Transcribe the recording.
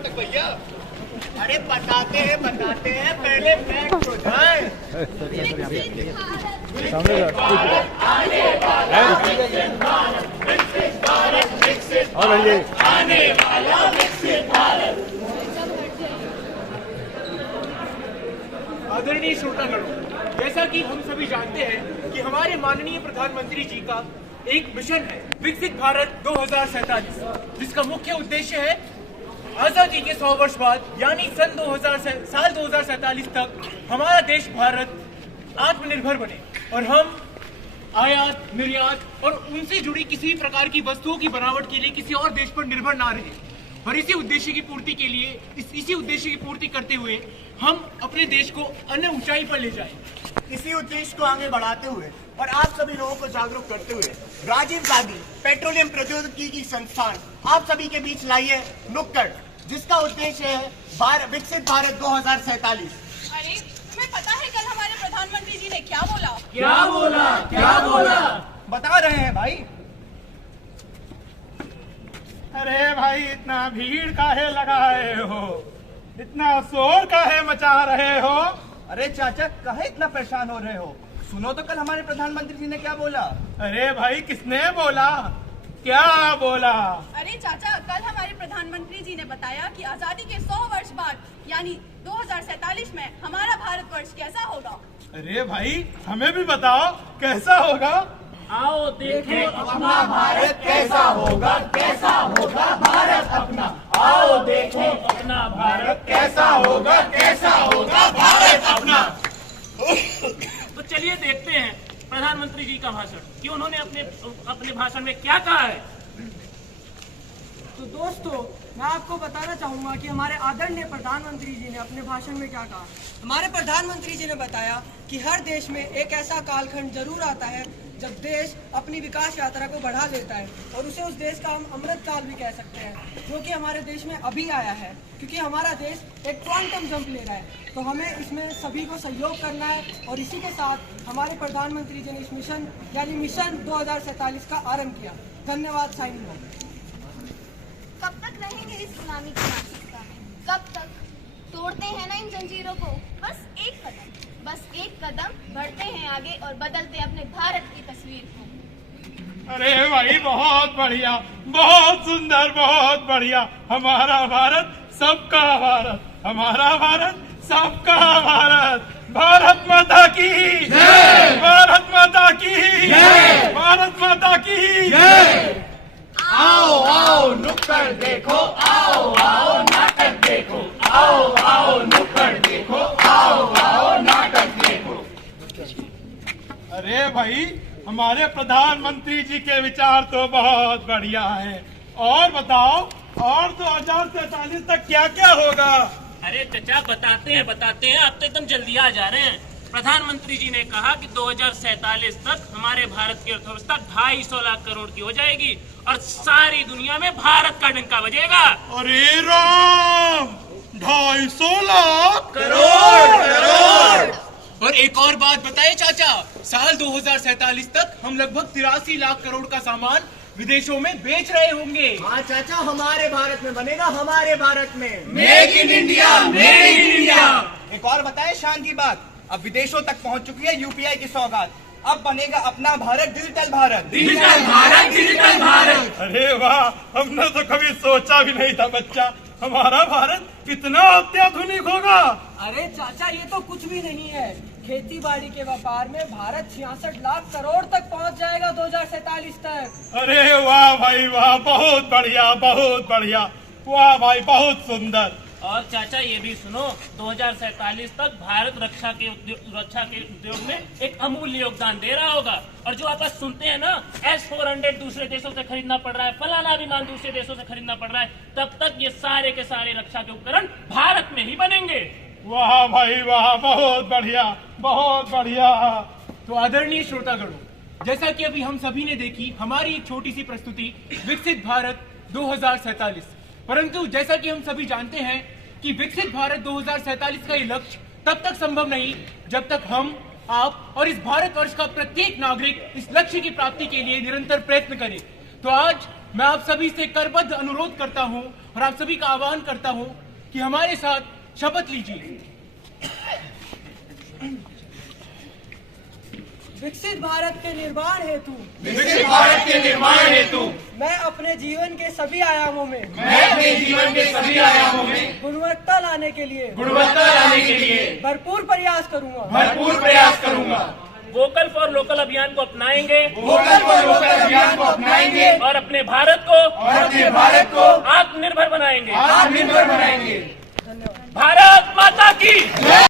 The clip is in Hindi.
नाटक भैया। अरे बताते हैं पहले बैठ तो जाए। आदरणीय श्रोतागणों, जैसा कि हम सभी जानते हैं कि हमारे माननीय प्रधानमंत्री जी का एक मिशन है विकसित भारत 2047, जिसका मुख्य उद्देश्य है आजादी के 100 वर्ष बाद यानी साल 2047 तक हमारा देश भारत आत्मनिर्भर बने और हम आयात निर्यात और उनसे जुड़ी किसी प्रकार की वस्तुओं की बनावट के लिए किसी और देश पर निर्भर ना रहे। और इसी उद्देश्य की पूर्ति के लिए इसी उद्देश्य की पूर्ति करते हुए हम अपने देश को अन्य ऊंचाई पर ले जाएं। इसी उद्देश्य को आगे बढ़ाते हुए और आप सभी लोगों को जागरूक करते हुए राजीव गांधी पेट्रोलियम प्रौद्योगिकी संस्थान आप सभी के बीच लाई है नुक्कड़, जिसका उद्देश्य है विकसित भारत 2047। अरे तुम्हें पता है कल हमारे प्रधानमंत्री जी ने क्या बोला? क्या बोला? बता रहे हैं भाई। अरे भाई, इतना भीड़ काहे लगाए हो, इतना शोर काहे मचा रहे हो? अरे चाचा, काहे इतना परेशान हो रहे हो? सुनो तो कल हमारे प्रधानमंत्री जी ने क्या बोला। अरे भाई, किसने बोला, क्या बोला? अरे चाचा, कल हमारे प्रधानमंत्री जी ने बताया कि आजादी के 100 वर्ष बाद यानी 2047 में हमारा भारतवर्ष कैसा होगा। अरे भाई, हमें भी बताओ कैसा होगा। आओ देखें अपना भारत कैसा होगा भारत अपना। आओ देखें अपना भारत कैसा होगा भारत अपना। तो चलिए देखते हैं प्रधानमंत्री जी का भाषण कि उन्होंने अपने भाषण में क्या कहा है। तो दोस्तों, मैं आपको बताना चाहूंगा कि हमारे आदरणीय प्रधानमंत्री जी ने अपने भाषण में क्या कहा। हमारे प्रधानमंत्री जी ने बताया कि हर देश में एक ऐसा कालखंड जरूर आता है जब देश अपनी विकास यात्रा को बढ़ा लेता है, और उसे उस देश का हम अमृत काल भी कह सकते हैं, जो कि हमारे देश में अभी आया है, क्योंकि हमारा देश एक क्वांटम जंप ले रहा है। तो हमें इसमें सभी को सहयोग करना है, और इसी के साथ हमारे प्रधानमंत्री जी ने इस मिशन यानी मिशन 2047 का आरंभ किया। धन्यवाद। साइन हो। कब तक रहेंगे इस गुलामी की मानसिकता में? कब तक? तोड़ते हैं ना इन जंजीरों को। बस एक कदम बढ़ते हैं आगे और बदलते अपने भारत की तस्वीर को। अरे भाई, बहुत बढ़िया, बहुत सुंदर, बहुत बढ़िया। हमारा भारत सबका भारत, हमारा भारत सबका भारत। भारत माता की जय, भारत माता की जय, भारत माता की जय। आओ नुक्कड़ देखो, आओ नाटक देखो, आओ नुक्कड़ देखो, आओ नाटक देखो। अरे भाई, हमारे प्रधानमंत्री जी के विचार तो बहुत बढ़िया हैं। और बताओ, और 2047 तक क्या क्या होगा? अरे चचा, बताते हैं, आप तो एकदम जल्दी आ जा रहे हैं। प्रधानमंत्री जी ने कहा कि 2047 तक हमारे भारत की अर्थव्यवस्था 250 लाख करोड़ की हो जाएगी और सारी दुनिया में भारत का डंका बजेगा। अरे राम, 250 लाख करोड़। और एक और बात बताए चाचा, साल 2047 तक हम लगभग 83 लाख करोड़ का सामान विदेशों में बेच रहे होंगे। हाँ चाचा, हमारे भारत में बनेगा, हमारे भारत में। Make in India, made in India. एक और बताए शान की बात, अब विदेशों तक पहुंच चुकी है यूपीआई की सौगात। अब बनेगा अपना भारत डिजिटल भारत। डिजिटल भारत। अरे वाह, हमने तो कभी सोचा भी नहीं था बच्चा, हमारा भारत कितना अत्याधुनिक होगा। अरे चाचा, ये तो कुछ भी नहीं है। खेती बाड़ी के व्यापार में भारत 66 लाख करोड़ तक पहुंच जाएगा 2047 तक। अरे वाह भाई वाह, बहुत बढ़िया, बहुत बढ़िया, वाह भाई, बहुत सुंदर। और चाचा ये भी सुनो, 2047 तक भारत रक्षा के उद्योग में एक अमूल्य योगदान दे रहा होगा। और जो आप सुनते हैं ना, S-400 दूसरे देशों से खरीदना पड़ रहा है, फलाना विमान दूसरे देशों से खरीदना पड़ रहा है, तब तक ये सारे के सारे रक्षा के उपकरण भारत में ही बनेंगे। वाह भाई वाह, बहुत बढ़िया, बहुत बढ़िया। तो आदरणीय श्रोतागणों, जैसा कि अभी हम सभी ने देखी हमारी एक छोटी सी प्रस्तुति विकसित भारत 2047, परंतु जैसा कि हम सभी जानते हैं कि विकसित भारत 2047 का ये लक्ष्य तब तक संभव नहीं जब तक हम, आप और इस भारतवर्ष का प्रत्येक नागरिक इस लक्ष्य की प्राप्ति के लिए निरंतर प्रयत्न करें। तो आज मैं आप सभी से करबद्ध अनुरोध करता हूं और आप सभी का आह्वान करता हूं कि हमारे साथ शपथ लीजिए। विकसित भारत के निर्माण हेतु मैं अपने जीवन के सभी आयामों में गुणवत्ता लाने के लिए भरपूर प्रयास करूंगा। वोकल फॉर लोकल अभियान को अपनाएंगे और अपने भारत को आत्मनिर्भर बनाएंगे। भारत माता की